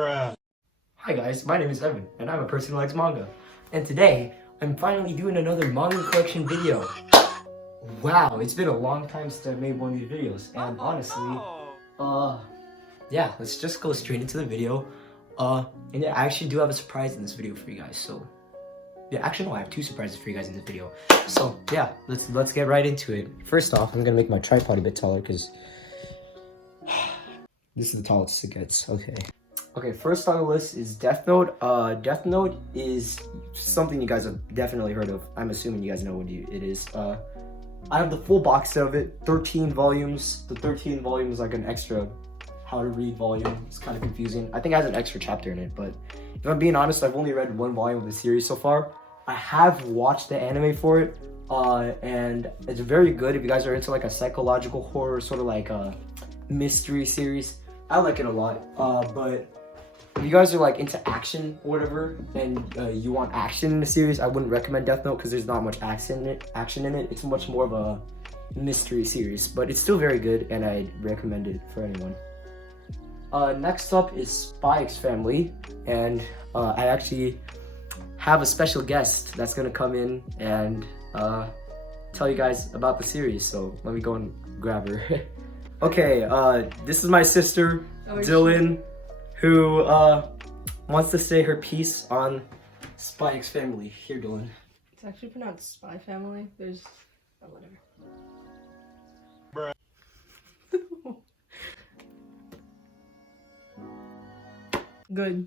Hi guys, my name is Evan, and I'm a person who likes manga. And today, I'm finally doing another manga collection video. Wow, it's been a long time since I made one of these videos, and honestly, yeah, let's just go straight into the video. And yeah, I actually do have a surprise in this video for you guys, so... Yeah, actually no, I have two surprises for you guys in this video. So, yeah, let's get right into it. First off, I'm gonna make my tripod a bit taller, because... this is the tallest it gets, okay. Okay, first on the list is Death Note. Death Note is something you guys have definitely heard of. I'm assuming you guys know what it is. I have the full box set of it, 13 volumes. The 13 volumes is like an extra how to read volume. It's kind of confusing. I think it has an extra chapter in it, but if I'm being honest, I've only read one volume of the series so far. I have watched the anime for it, and it's very good if you guys are into like a psychological horror, sort of like a mystery series. I like it a lot, but if you guys are like into action or whatever, and you want action in the series, I wouldn't recommend Death Note because there's not much action in it. It's much more of a mystery series, but it's still very good, and I'd recommend it for anyone. Next up is Spy X Family, and I actually have a special guest that's gonna come in and tell you guys about the series. So let me go and grab her. Okay, this is my sister, Dylan, who wants to say her piece on Spy X Family. Here, Dylan. It's actually pronounced Spy Family. There's... oh, whatever. Bruh. Good.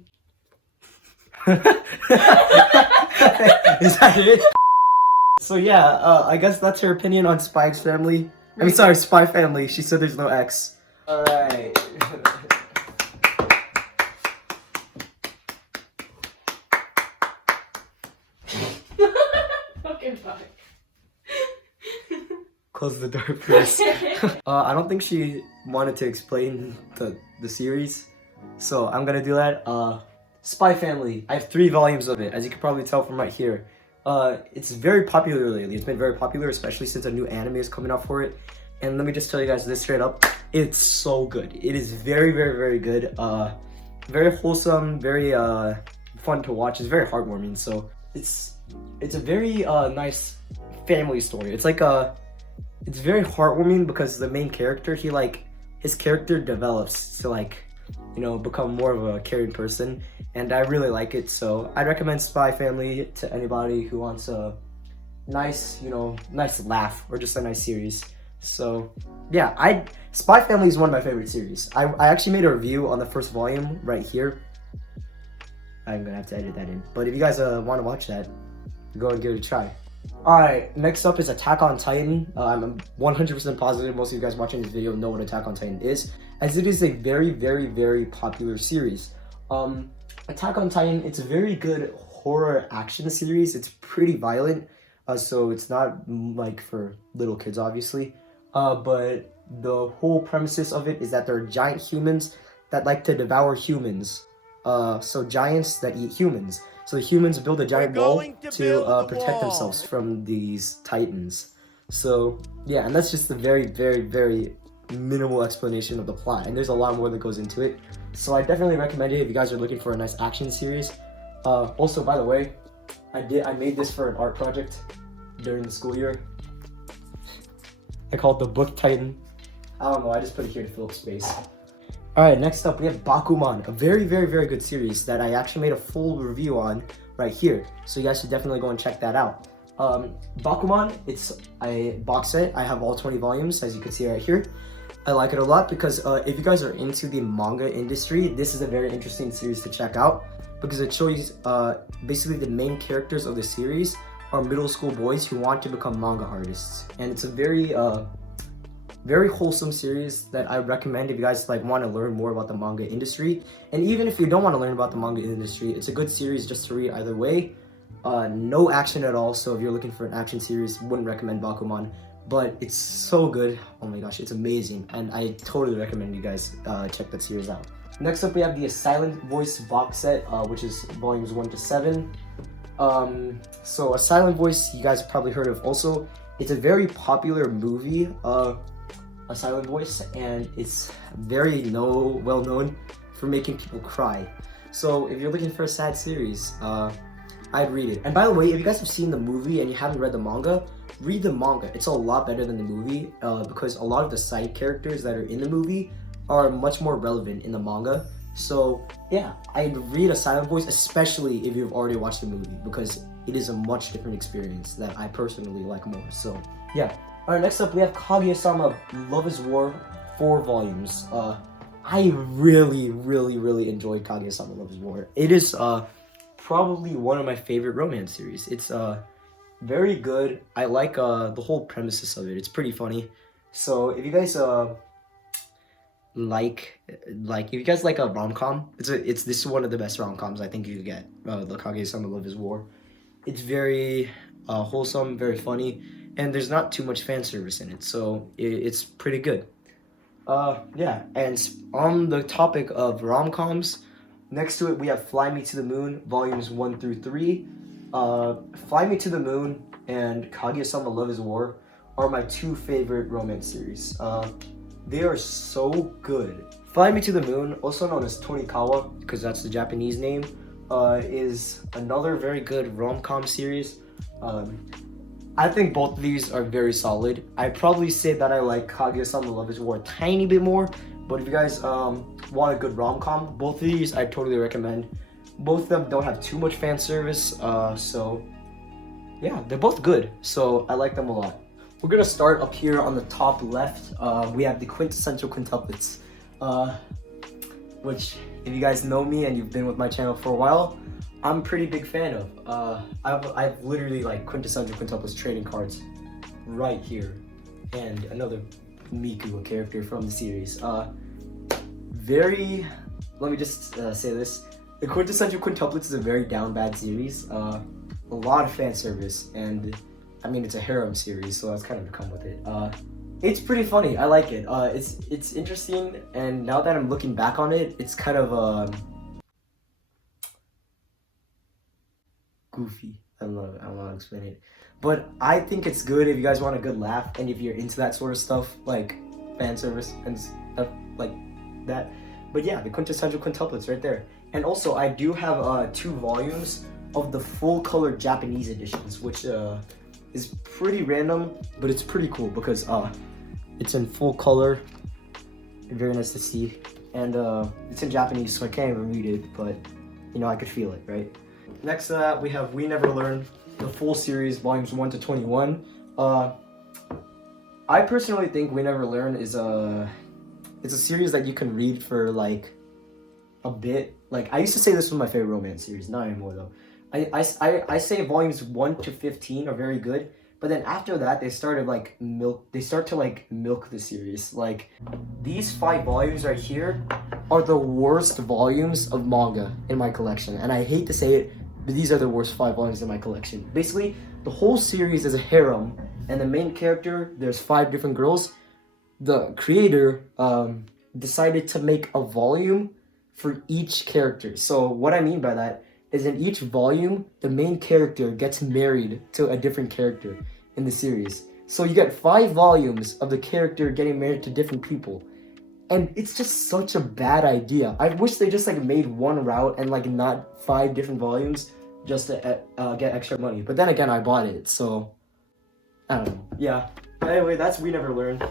Is that it? So yeah, I guess that's her opinion on Spy X Family. I mean, sorry, Spy Family. She said there's no X. Alright. Okay, bye. Close the door, please. I don't think she wanted to explain the series, so I'm gonna do that. Spy Family. I have 3 volumes of it, as you can probably tell from right here. It's very popular lately. It's been very popular, especially since a new anime is coming out for it. And let me just tell you guys this straight up. It's so good. It is very, very, very good. Very wholesome, very fun to watch. It's very heartwarming. So it's a very nice family story. It's like it's very heartwarming because the main character, his character develops to become more of a caring person, and I really like it. So I'd recommend Spy Family to anybody who wants a nice, nice laugh or just a nice series. So yeah, Spy Family is one of my favorite series. I actually made a review on the first volume right here. I'm gonna have to edit that in, but if you guys want to watch that, go and give it a try. Alright, next up is Attack on Titan. I'm 100% positive most of you guys watching this video know what Attack on Titan is, as it is a very, very, very popular series. Attack on Titan, it's a very good horror action series. It's pretty violent, so it's not like for little kids, obviously. But the whole premises of it is that there are giant humans that like to devour humans. So giants that eat humans. So the humans build a giant wall to protect themselves from these titans. So yeah, and that's just a very, very, very minimal explanation of the plot. And there's a lot more that goes into it. So I definitely recommend it if you guys are looking for a nice action series. Also, by the way, I made this for an art project during the school year. I call it the Book Titan. I don't know, I just put it here to fill up space. Alright, next up we have Bakuman, a very, very, very good series that I actually made a full review on right here. So you guys should definitely go and check that out. Bakuman, it's a box set. I have all 20 volumes, as you can see right here. I like it a lot because if you guys are into the manga industry, this is a very interesting series to check out because it shows basically the main characters of the series are middle school boys who want to become manga artists. And it's a very very wholesome series that I recommend if you guys want to learn more about the manga industry. And even if you don't want to learn about the manga industry, it's a good series just to read either way. No action at all, so if you're looking for an action series, wouldn't recommend Bakuman, but it's so good. Oh my gosh, it's amazing, and I totally recommend you guys check that series out. Next up we have the Silent Voice box set, which is volumes 1 to 7. So A Silent Voice, you guys have probably heard of also. It's a very popular movie, A Silent Voice, and it's very well known for making people cry. So if you're looking for a sad series, I'd read it. And by the way, if you guys have seen the movie and you haven't read the manga, read the manga. It's a lot better than the movie because a lot of the side characters that are in the movie are much more relevant in the manga. So yeah, I'd read A Silent Voice, especially if you've already watched the movie, because it is a much different experience that I personally like more. So yeah. Alright, next up we have Kaguya-sama Love is War, 4 volumes. I really enjoyed Kaguya-sama Love is War. It is probably one of my favorite romance series. It's very good. I like the whole premises of it. It's pretty funny. So if you guys if you guys like a rom-com, this is one of the best rom-coms I think you could get. The Kaguya-sama Love is War. It's very wholesome, very funny, and there's not too much fan service in it, so it's pretty good. Yeah, and on the topic of rom-coms, next to it we have Fly Me to the Moon, volumes 1 through 3. Fly Me to the Moon and Kaguya-sama Love is War are my 2 favorite romance series. They are so good. Fly Me to the Moon, also known as Tonikawa, because that's the Japanese name, is another very good rom-com series. I think both of these are very solid. I'd probably say that I like Kaguya-sama Love is War a tiny bit more, but if you guys want a good rom-com, both of these I totally recommend. Both of them don't have too much fan service, so yeah, they're both good, so I like them a lot. We're gonna start up here on the top left. We have the Quintessential Quintuplets, which, if you guys know me and you've been with my channel for a while, I'm a pretty big fan of. I've literally like Quintessential Quintuplets trading cards right here, and another Miku, a character from the series. Let me just say this. The Quintessential Quintuplets is a very down bad series. A lot of fan service, and I mean it's a harem series, so that's kind of come with it. It's pretty funny. I like it. It's interesting, and now that I'm looking back on it, it's kind of goofy. I don't know how to explain it, but I think it's good if you guys want a good laugh and if you're into that sort of stuff, like fan service and stuff like that. But yeah, the Quintessential Quintuplets right there. And also, I do have 2 volumes of the full color Japanese editions, which is pretty random, but it's pretty cool because it's in full color. Very nice to see, and it's in Japanese, so I can't even read it, but you know I could feel it, right? Next to that, we have We Never Learn, the full series, volumes 1 to 21. I personally think We Never Learn is it's a series that you can read for like a bit. Like, I used to say this was my favorite romance series, not anymore though. I say volumes 1 to 15 are very good, but then after that they start to milk the series. Like, these 5 volumes right here are the worst volumes of manga in my collection, and I hate to say it, but these are the worst 5 volumes in my collection. Basically, the whole series is a harem, and the main character, there's 5 different girls. The creator decided to make a volume for each character. So what I mean by that is, in each volume, the main character gets married to a different character in the series. So you get 5 volumes of the character getting married to different people. And it's just such a bad idea. I wish they just like made one route and like not 5 different volumes just to get extra money. But then again, I bought it, so I don't know. Yeah. Anyway, that's We Never Learn.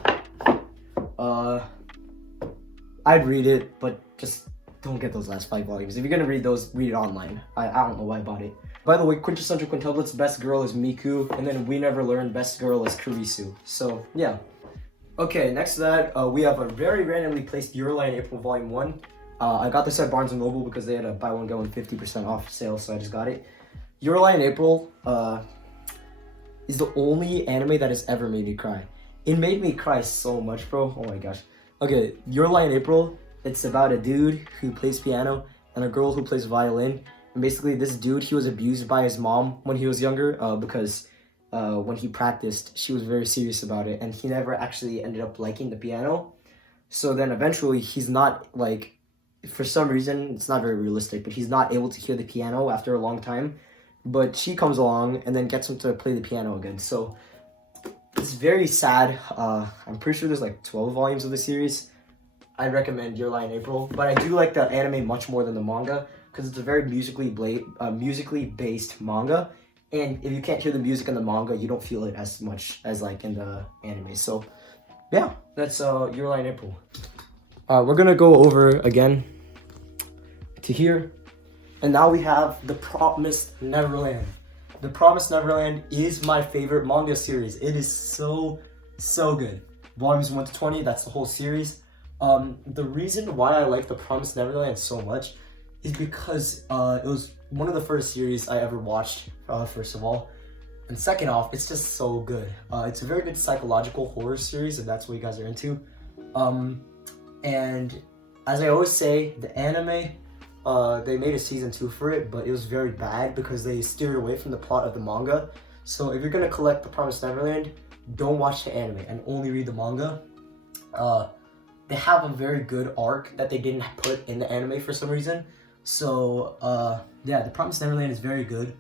I'd read it, but just don't get those last 5 volumes. If you're gonna read those, read it online. I don't know why I bought it. By the way, Quintessential Quintuplets, best girl is Miku, and then We Never Learn, best girl is Kurisu. So, yeah. Okay, next to that, we have a very randomly placed Your Lie in April Volume 1. I got this at Barnes & Noble because they had a buy one, get one 50% off sale, so I just got it. Your Lie in April is the only anime that has ever made me cry. It made me cry so much, bro. Oh my gosh. Okay, Your Lie in April, it's about a dude who plays piano and a girl who plays violin. And basically, this dude, he was abused by his mom when he was younger because when he practiced, she was very serious about it, and he never actually ended up liking the piano. So then eventually, he's not like, for some reason, it's not very realistic, but he's not able to hear the piano after a long time. But she comes along and then gets him to play the piano again. So it's very sad. I'm pretty sure there's like 12 volumes of the series. I recommend Your Lie in April. But I do like the anime much more than the manga because it's a very musically based manga. And if you can't hear the music in the manga, you don't feel it as much as like in the anime. So yeah, that's Your Lie in April. We're gonna go over again to here. And now we have The Promised Neverland. The Promised Neverland is my favorite manga series. It is so good. Volumes 1 to 20, that's the whole series. The reason why I like The Promised Neverland so much is because it was one of the first series I ever watched, first of all. And second off, it's just so good. It's a very good psychological horror series, if that's what you guys are into. And as I always say, the anime, they made a season 2 for it, but it was very bad because they steered away from the plot of the manga. So if you're gonna collect The Promised Neverland, don't watch the anime and only read the manga. They have a very good arc that they didn't put in the anime for some reason. So yeah, The Promised Neverland is very good.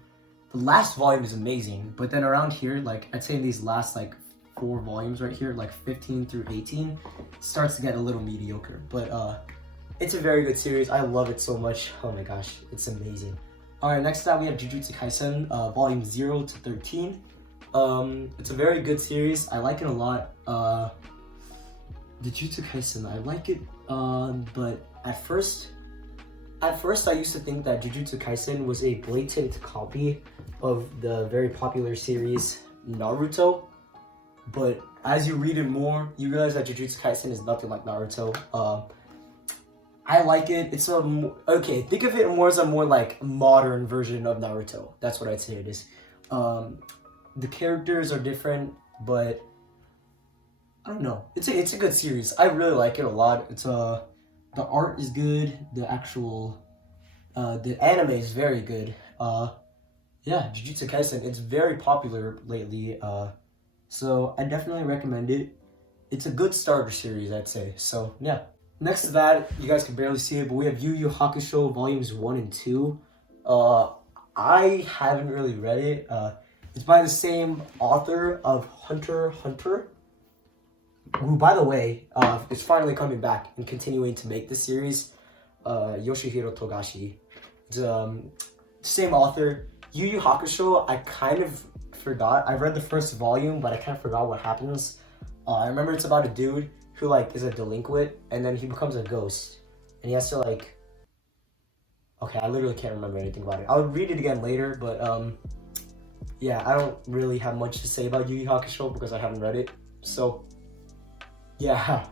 The last volume is amazing, but then around here, like I'd say these last like 4 volumes right here, like 15 through 18, starts to get a little mediocre. But it's a very good series. I love it so much. Oh my gosh, it's amazing. Alright, next up we have Jujutsu Kaisen, volume 0 to 13. It's a very good series. I like it a lot. Jujutsu Kaisen, I like it, but at first I used to think that Jujutsu Kaisen was a blatant copy of the very popular series Naruto. But as you read it more, you realize that Jujutsu Kaisen is nothing like Naruto. I like it. It's okay. Think of it more as a more like modern version of Naruto. That's what I'd say it is. The characters are different, but I don't know. It's a good series. I really like it a lot. It's the art is good. The actual the anime is very good. Yeah, Jujutsu Kaisen. It's very popular lately. So I definitely recommend it. It's a good starter series, I'd say. So yeah. Next to that, you guys can barely see it, but we have YuYu Hakusho volumes 1 and 2. I haven't really read it. It's by the same author of Hunter x Hunter, who, by the way, is finally coming back and continuing to make this series. Yoshihiro Togashi. It's same author. YuYu Hakusho, I kind of forgot. I read the first volume, but I kind of forgot what happens. I remember it's about a dude who like is a delinquent, and then he becomes a ghost, and he has to like. Okay, I literally can't remember anything about it. I'll read it again later, but yeah, I don't really have much to say about YuYu Hakusho because I haven't read it. So yeah.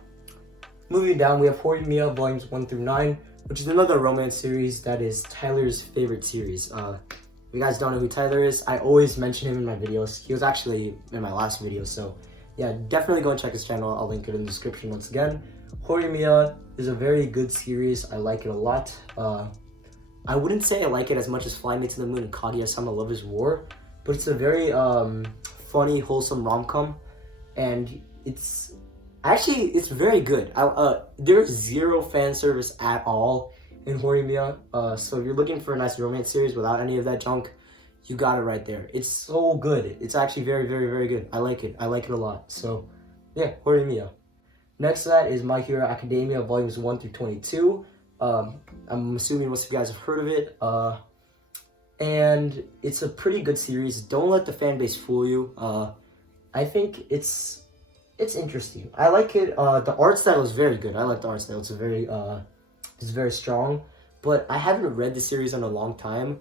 Moving down, we have Horimiya volumes 1 through 9, which is another romance series that is Tyler's favorite series. If you guys don't know who Tyler is, I always mention him in my videos. He was actually in my last video, so yeah, definitely go and check his channel. I'll link it in the description once again. Horimiya is a very good series. I like it a lot. I wouldn't say I like it as much as Fly Me to the Moon and Kaguya-sama Love is War, but it's a very funny, wholesome rom-com, and it's very good. There's zero fan service at all in Horimiya, so if you're looking for a nice romance series without any of that junk, you got it right there. It's so good. It's actually very, very, very good. I like it. I like it a lot. So yeah, Horimiya. Next to that is My Hero Academia volumes 1 through 22. I'm assuming most of you guys have heard of it. And it's a pretty good series. Don't let the fan base fool you. I think it's interesting. I like it. The art style is very good. I like the art style. It's very strong. But I haven't read the series in a long time.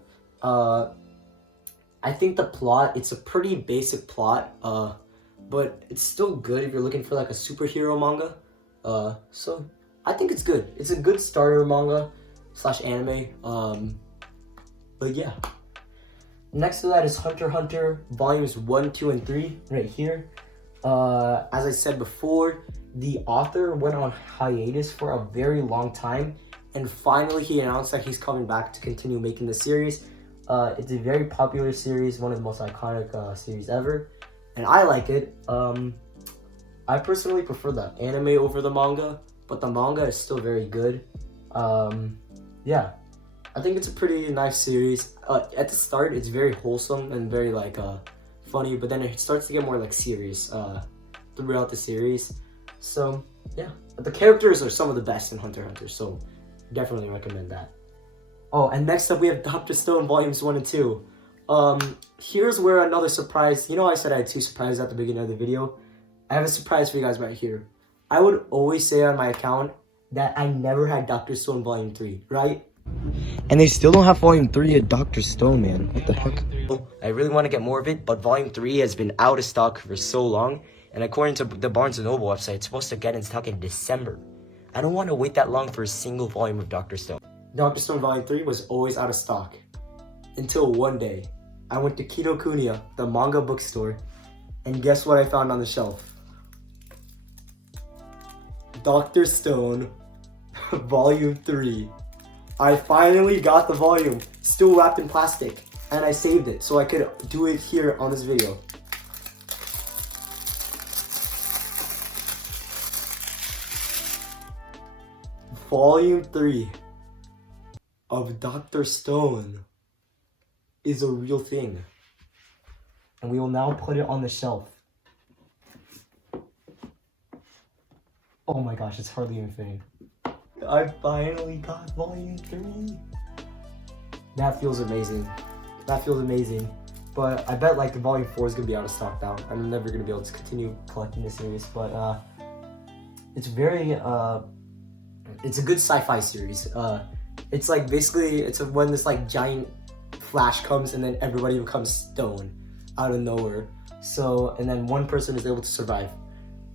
I think the plot, it's a pretty basic plot, but it's still good if you're looking for like a superhero manga. So I think it's good. It's a good starter manga / anime. But yeah. Next to that is Hunter x Hunter volumes 1, 2, and 3 right here. As I said before, the author went on hiatus for a very long time, and finally he announced that he's coming back to continue making the series. It's a very popular series, one of the most iconic series ever, and I like it. I personally prefer the anime over the manga, but the manga is still very good. Yeah, I think it's a pretty nice series. At the start, it's very wholesome and very like funny, but then it starts to get more like serious throughout the series. So yeah, but the characters are some of the best in Hunter x Hunter, so definitely recommend that. Oh, and next up we have Dr. Stone Volumes 1 and 2. Here's where another surprise, you know I said I had 2 surprises at the beginning of the video? I have a surprise for you guys right here. I would always say on my account that I never had Dr. Stone Volume 3, right? And they still don't have Volume 3 of Dr. Stone, man. What the heck? I really want to get more of it, but Volume 3 has been out of stock for so long, and according to the Barnes & Noble website, it's supposed to get in stock in December. I don't want to wait that long for a single volume of Dr. Stone. Dr. Stone Volume 3 was always out of stock. Until one day, I went to Kinokuniya, the manga bookstore, and guess what I found on the shelf? Dr. Stone Volume 3. I finally got the volume, still wrapped in plastic, and I saved it so I could do it here on this video. Volume 3 of Dr. Stone is a real thing. And we will now put it on the shelf. Oh my gosh, it's hardly even fitting. I finally got Volume 3. That feels amazing. That feels amazing. But I bet like the Volume 4 is gonna be out of stock now. I'm never gonna be able to continue collecting this series, but it's very it's a good sci-fi series. It's like basically it's when this like giant flash comes and then everybody becomes stone out of nowhere. So and then one person is able to survive.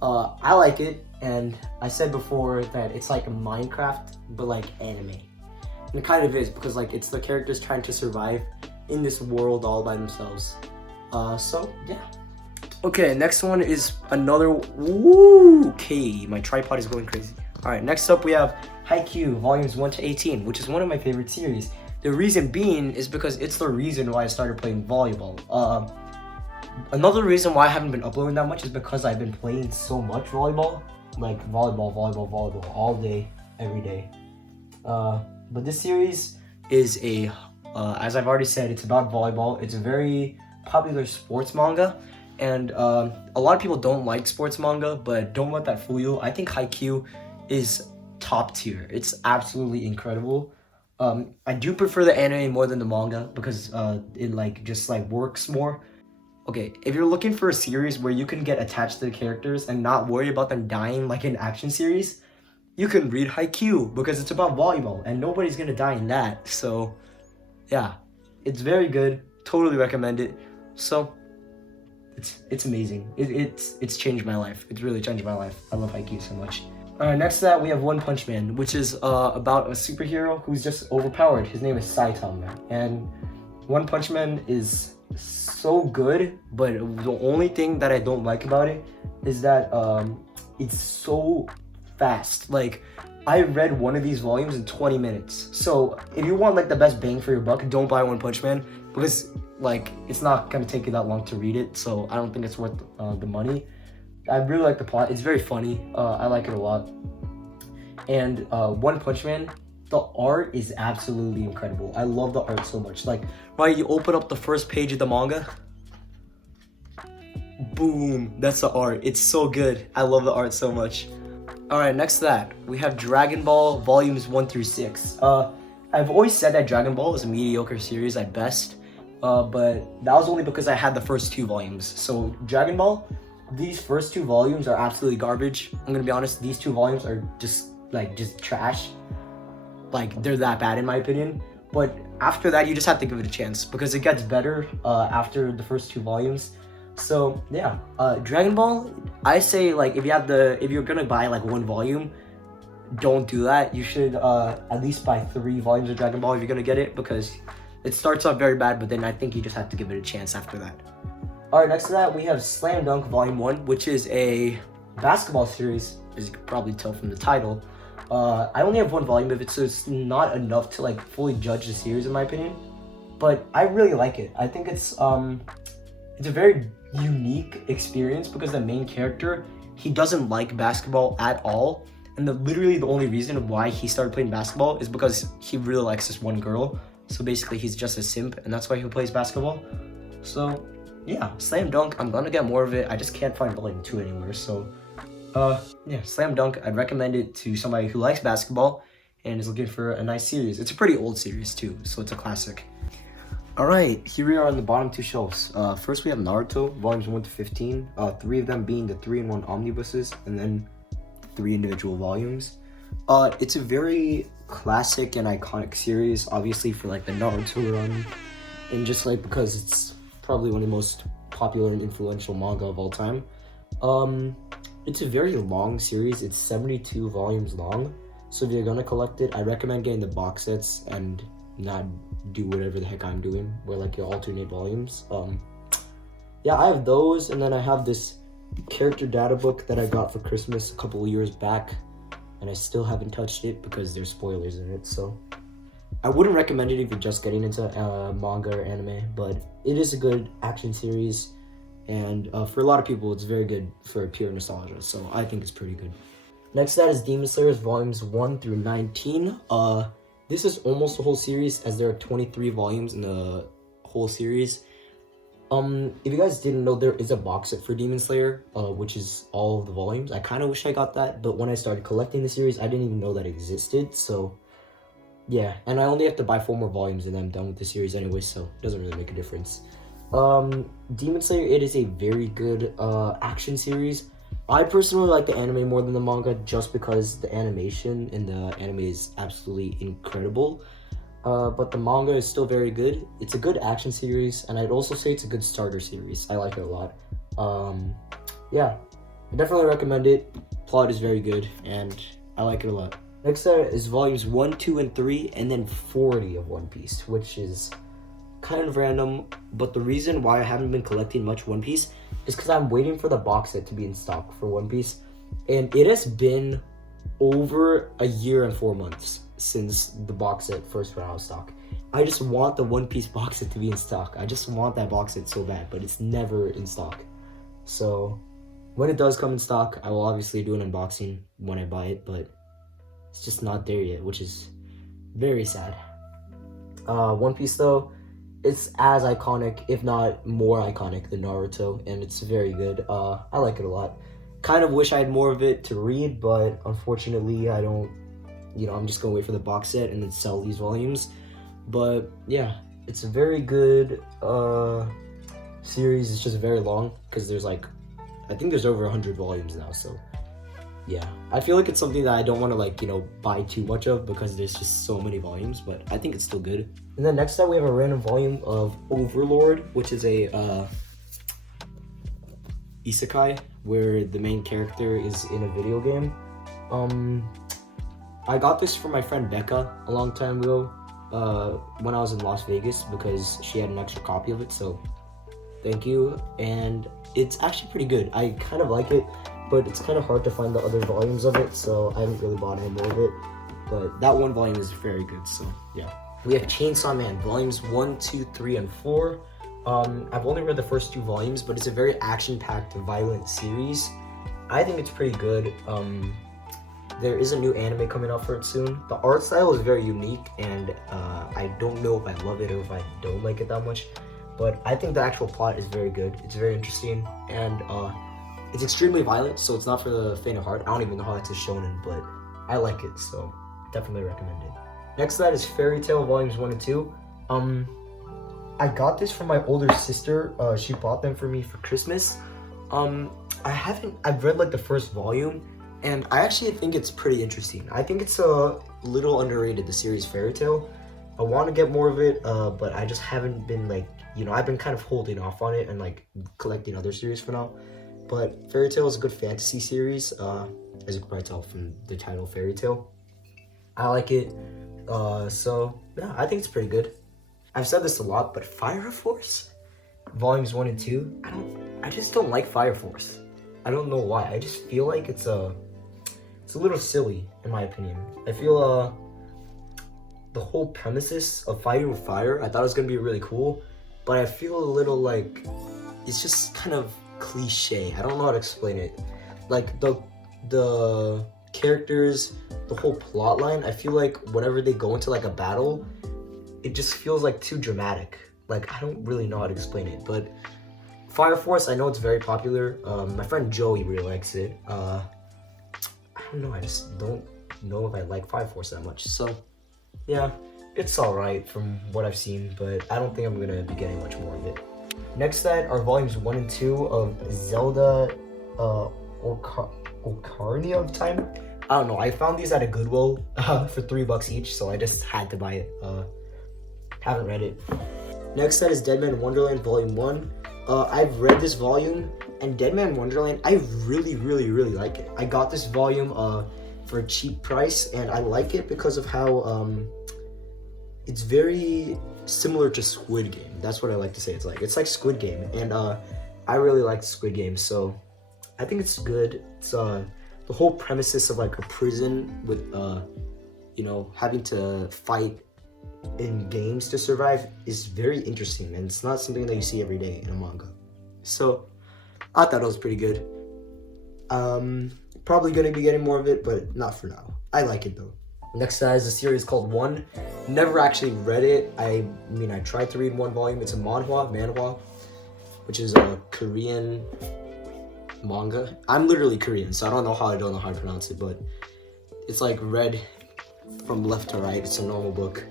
I like it, and I said before that it's like a Minecraft but like anime. And it kind of is because like it's the characters trying to survive in this world all by themselves. So yeah. Okay, next one is another. Woo! Okay, my tripod is going crazy. All right, next up we have Haikyu Volumes 1 to 18, which is one of my favorite series. The reason being is because it's the reason why I started playing volleyball. Another reason why I haven't been uploading that much is because I've been playing so much volleyball. Like volleyball all day, every day. But this series is as I've already said, it's about volleyball. It's a very popular sports manga. And a lot of people don't like sports manga, but don't let that fool you. I think Haikyu is top tier. It's absolutely incredible. I do prefer the anime more than the manga because it like just like works more. Okay, if you're looking for a series where you can get attached to the characters and not worry about them dying like an action series, you can read Haikyu because it's about volleyball and nobody's gonna die in that. So yeah, it's very good. Totally recommend it. So it's amazing. It's changed my life. It's really changed my life. I love Haikyu so much. Alright, next to that we have One Punch Man, which is about a superhero who's just overpowered. His name is Saitama, and One Punch Man is so good, but the only thing that I don't like about it is that it's so fast. Like, I read one of these volumes in 20 minutes. So if you want like the best bang for your buck, don't buy One Punch Man because like it's not gonna take you that long to read it. So I don't think it's worth the money. I really like the plot. It's very funny. I like it a lot. And One Punch Man, the art is absolutely incredible. I love the art so much. Like, right, you open up the first page of the manga. Boom, that's the art. It's so good. I love the art so much. Alright, next to that, we have Dragon Ball Volumes 1 through 6. I've always said that Dragon Ball is a mediocre series at best. But that was only because I had the first 2 volumes. So Dragon Ball, these first 2 volumes are absolutely garbage. I'm gonna be honest, these 2 volumes are just trash. Like, they're that bad in my opinion. But after that, you just have to give it a chance because it gets better after the first 2 volumes. So yeah, Dragon Ball, I say like if you're gonna buy like 1 volume, don't do that. You should at least buy 3 volumes of Dragon Ball if you're gonna get it, because it starts off very bad, but then I think you just have to give it a chance after that. Alright, next to that we have Slam Dunk Volume 1, which is a basketball series, as you can probably tell from the title. I only have 1 volume of it, so it's not enough to like fully judge the series in my opinion. But I really like it. I think it's a very unique experience because the main character, he doesn't like basketball at all. And literally the only reason why he started playing basketball is because he really likes this one girl. So basically he's just a simp, and that's why he plays basketball. So yeah, Slam Dunk, I'm gonna get more of it. I just can't find Volume 2 anywhere, so Yeah, Slam Dunk. I'd recommend it to somebody who likes basketball and is looking for a nice series. It's a pretty old series too, so it's a classic. All right, here we are on the bottom two shelves. First we have Naruto, volumes 1 to 15. 3 of them being the 3-in-1 omnibuses, and then 3 individual volumes. It's a very classic and iconic series, obviously for like the Naruto run, and just like because it's probably one of the most popular and influential manga of all time. It's a very long series. It's 72 volumes long. So if you're gonna collect it, I recommend getting the box sets and not do whatever the heck I'm doing, where like you alternate volumes. Yeah, I have those, and then I have this character data book that I got for Christmas a couple of years back, and I still haven't touched it because there's spoilers in it. So I wouldn't recommend it if you're just getting into manga or anime, but it is a good action series, and for a lot of people, it's very good for pure nostalgia. So I think it's pretty good. Next, that is Demon Slayers volumes 1 through 19. This is almost the whole series, as there are 23 volumes in the whole series. If you guys didn't know, there is a box set for Demon Slayer, which is all of the volumes. I kind of wish I got that, but when I started collecting the series, I didn't even know that existed. So yeah, and I only have to buy 4 more volumes and I'm done with the series anyway, so it doesn't really make a difference. Demon Slayer, it is a very good action series. I personally like the anime more than the manga, just because the animation in the anime is absolutely incredible. But the manga is still very good. It's a good action series, and I'd also say it's a good starter series. I like it a lot. Yeah, I definitely recommend it. Plot is very good, and I like it a lot. Next is volumes 1, 2, and 3, and then 40 of One Piece, which is kind of random, but the reason why I haven't been collecting much One Piece is because I'm waiting for the box set to be in stock for One Piece, and it has been over a year and 4 months since the box set first went out of stock. I just want the One Piece box set to be in stock. I just want that box set so bad, but it's never in stock. So when it does come in stock, I will obviously do an unboxing when I buy it, but it's just not there yet, which is very sad. One Piece though, it's as iconic, if not more iconic than Naruto, and it's very good. I like it a lot. Kind of wish I had more of it to read, but unfortunately I don't. I'm just gonna wait for the box set and then sell these volumes. But yeah, it's a very good series. It's just very long because there's I think there's over 100 volumes now. So yeah, I feel like it's something that I don't want to buy too much of because there's just so many volumes, but I think it's still good. And then next up we have a random volume of Overlord, which is a isekai where the main character is in a video game. I got this from my friend Becca a long time ago when I was in Las Vegas because she had an extra copy of it, so thank you. And it's actually pretty good. I kind of like it, but it's kind of hard to find the other volumes of it, so I haven't really bought any more of it. But that one volume is very good, so yeah. We have Chainsaw Man, volumes 1, 2, 3, and 4. I've only read the first 2 volumes, but it's a very action-packed, violent series. I think it's pretty good. There is a new anime coming out for it soon. The art style is very unique, and I don't know if I love it or if I don't like it that much, but I think the actual plot is very good. It's very interesting, and it's extremely violent, so it's not for the faint of heart. I don't even know how that's a shonen, but I like it, so definitely recommend it. Next to that is Fairy Tail volumes 1 and 2. I got this from my older sister. She bought them for me for Christmas. I've read the first volume, and I actually think it's pretty interesting. I think it's a little underrated, the series Fairy Tail. I want to get more of it, but I just haven't been I've been kind of holding off on it and collecting other series for now. But Fairy Tail is a good fantasy series, as you can probably tell from the title Fairy Tail. I like it, so yeah, I think it's pretty good. I've said this a lot, but Fire Force, volumes 1 and 2, I just don't like Fire Force. I don't know why. I just feel like it's a little silly, in my opinion. I feel the whole premises of fighting with fire, I thought it was gonna be really cool, but I feel a little it's just kind of cliche. I don't know how to explain it. The characters, the whole plot line, I feel like whenever they go into a battle, it just feels too dramatic. I don't really know how to explain it, but Fire Force, I know it's very popular. My friend Joey really likes it. don't know. I just don't know if I like Fire Force that much. So, yeah, it's alright from what I've seen, but I don't think I'm gonna be getting much more of it. Next set are volumes 1 and 2 of Zelda Ocarina of Time. I don't know. I found these at a Goodwill for $3 each, so I just had to buy it. Haven't read it. Next set is Deadman Wonderland Volume 1. I've read this volume, and Deadman Wonderland, I really like it. I got this volume for a cheap price, and I like it because of how it's very similar to Squid Game. That's what I like to say. It's like Squid Game, and I really like Squid Game, so I think it's good. It's the whole premises of like a prison with you know, having to fight in games to survive is very interesting, and it's not something that you see every day in a manga. So I thought it was pretty good. Probably gonna be getting more of it, but not for now. I like it though. Next is a series called One. Never actually read it. I mean, I tried to read one volume. It's a manhwa, which is a Korean manga. I'm literally Korean, so I don't know how to pronounce it, but it's like read from left to right. It's a normal book,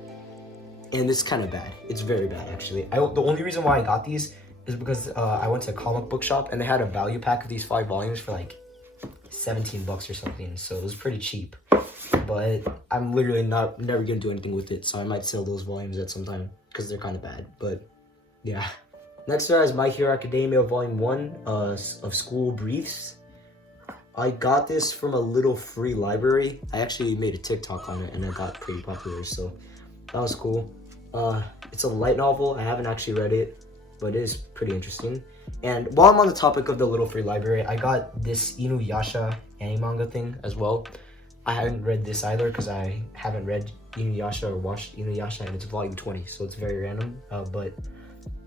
and it's kind of bad. It's very bad, actually. The only reason why I got these is because I went to a comic book shop, and they had a value pack of these 5 volumes for like $17 or something, so it was pretty cheap. But I'm literally never gonna do anything with it, so I might sell those volumes at some time because they're kind of bad. But yeah. Next is My Hero Academia Volume 1 of School Briefs. I got this from a little free library. I actually made a TikTok on it, and it got pretty popular, so that was cool. It's a light novel. I haven't actually read it, but it is pretty interesting. And while I'm on the topic of the little free library, I got this Yasha ani-manga thing as well. I haven't read this either because I haven't read Yasha or watched Yasha, and it's volume 20, so it's very random. But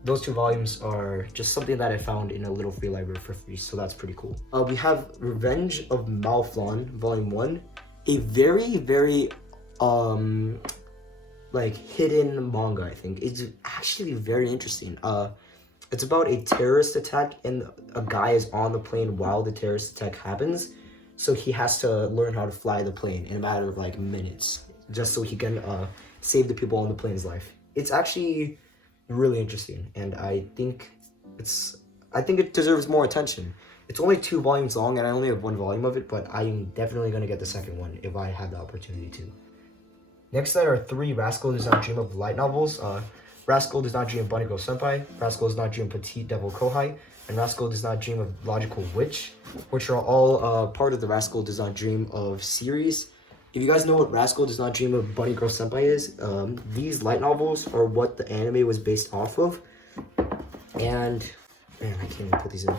those 2 volumes are just something that I found in a little free library for free, so that's pretty cool. We have Revenge of Mouflon, Volume 1. A very, like, hidden manga, I think. It's actually very interesting. It's about a terrorist attack, and a guy is on the plane while the terrorist attack happens, so he has to learn how to fly the plane in a matter of, like, minutes, just so he can save the people on the plane's life. It's actually really interesting, and I think it deserves more attention. It's only 2 volumes long, and I only have 1 volume of it, but I'm definitely gonna get the second one if I have the opportunity to. Next are 3 Rascal Does Not Dream of light novels. Rascal Does Not Dream of Bunny Girl Senpai, Rascal Does Not Dream of Petite Devil Kohai, and Rascal Does Not Dream of Logical Witch, which are all part of the Rascal Does Not Dream of series. If you guys know what Rascal Does Not Dream of Bunny Girl Senpai is, these light novels are what the anime was based off of. And, man, I can't even put these in.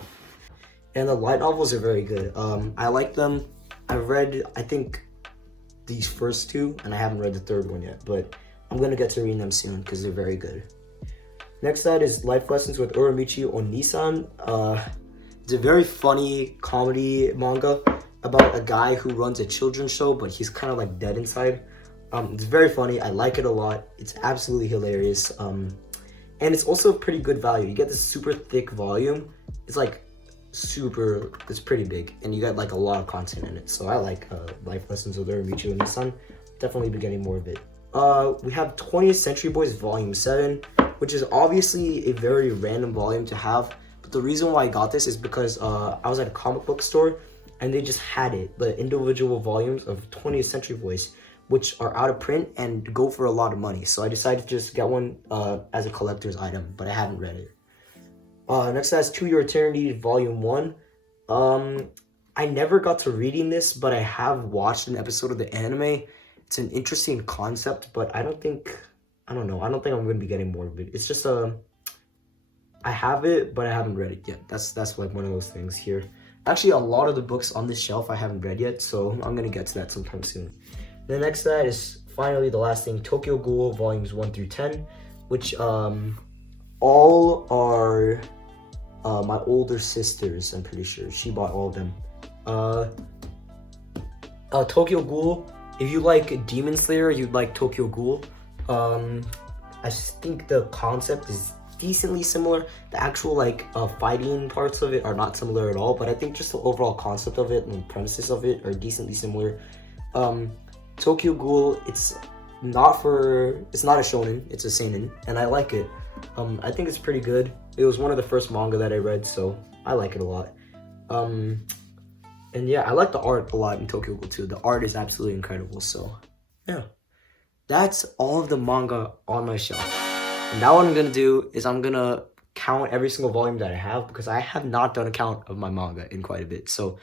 And the light novels are very good. I like them. I've read, I think, these first 2, and I haven't read the 3rd one yet, but I'm gonna get to reading them soon because they're very good. Next side is Life Lessons with Uramichi Onii-san. It's a very funny comedy manga about a guy who runs a children's show, but he's kind of like dead inside. It's very funny. I like it a lot. It's absolutely hilarious. And it's also pretty good value. You get this super thick volume. It's like it's pretty big, and you get like a lot of content in it. So I like Life Lessons with Uramichi Onii-san. Definitely be getting more of it. We have 20th Century Bois Volume 7, which is obviously a very random volume to have. But the reason why I got this is because I was at a comic book store, and they just had it, the individual volumes of 20th Century Bois, which are out of print and go for a lot of money. So I decided to just get one as a collector's item, but I haven't read it. Next is To Your Eternity Volume 1. I never got to reading this, but I have watched an episode of the anime. It's an interesting concept, but I don't think I'm going to be getting more of it. It's just I have it, but I haven't read it yet. That's like one of those things here. Actually, a lot of the books on this shelf I haven't read yet, so I'm going to get to that sometime soon. The next that is finally the last thing, Tokyo Ghoul Volumes 1 through 10, which all are my older sisters, I'm pretty sure. She bought all of them. Tokyo Ghoul, if you like Demon Slayer, you'd like Tokyo Ghoul. I think the concept is decently similar. The actual like fighting parts of it are not similar at all, but I think just the overall concept of it and the premises of it are decently similar. Tokyo Ghoul, it's not a shonen, it's a seinen, and I like it. I think it's pretty good. It was one of the first manga that I read, so I like it a lot. And yeah, I like the art a lot in Tokyo Ghoul too. The art is absolutely incredible, so yeah. That's all of the manga on my shelf. And now what I'm gonna do is I'm gonna count every single volume that I have, because I have not done a count of my manga in quite a bit. So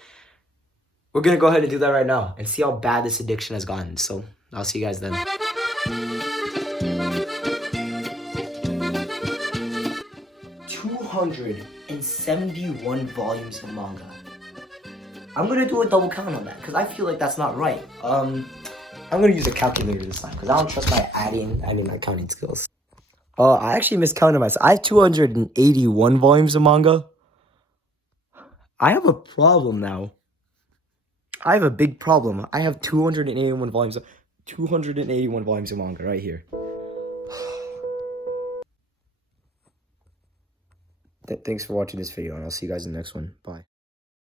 we're gonna go ahead and do that right now and see how bad this addiction has gotten. So I'll see you guys then. 271 volumes of manga. I'm gonna do a double count on that because I feel like that's not right. I'm gonna use a calculator this time because I don't trust my my counting skills. I actually miscounted myself. I have 281 volumes of manga. I have a problem now. I have a big problem. I have 281 volumes of manga right here. Thanks for watching this video, and I'll see you guys in the next one. Bye.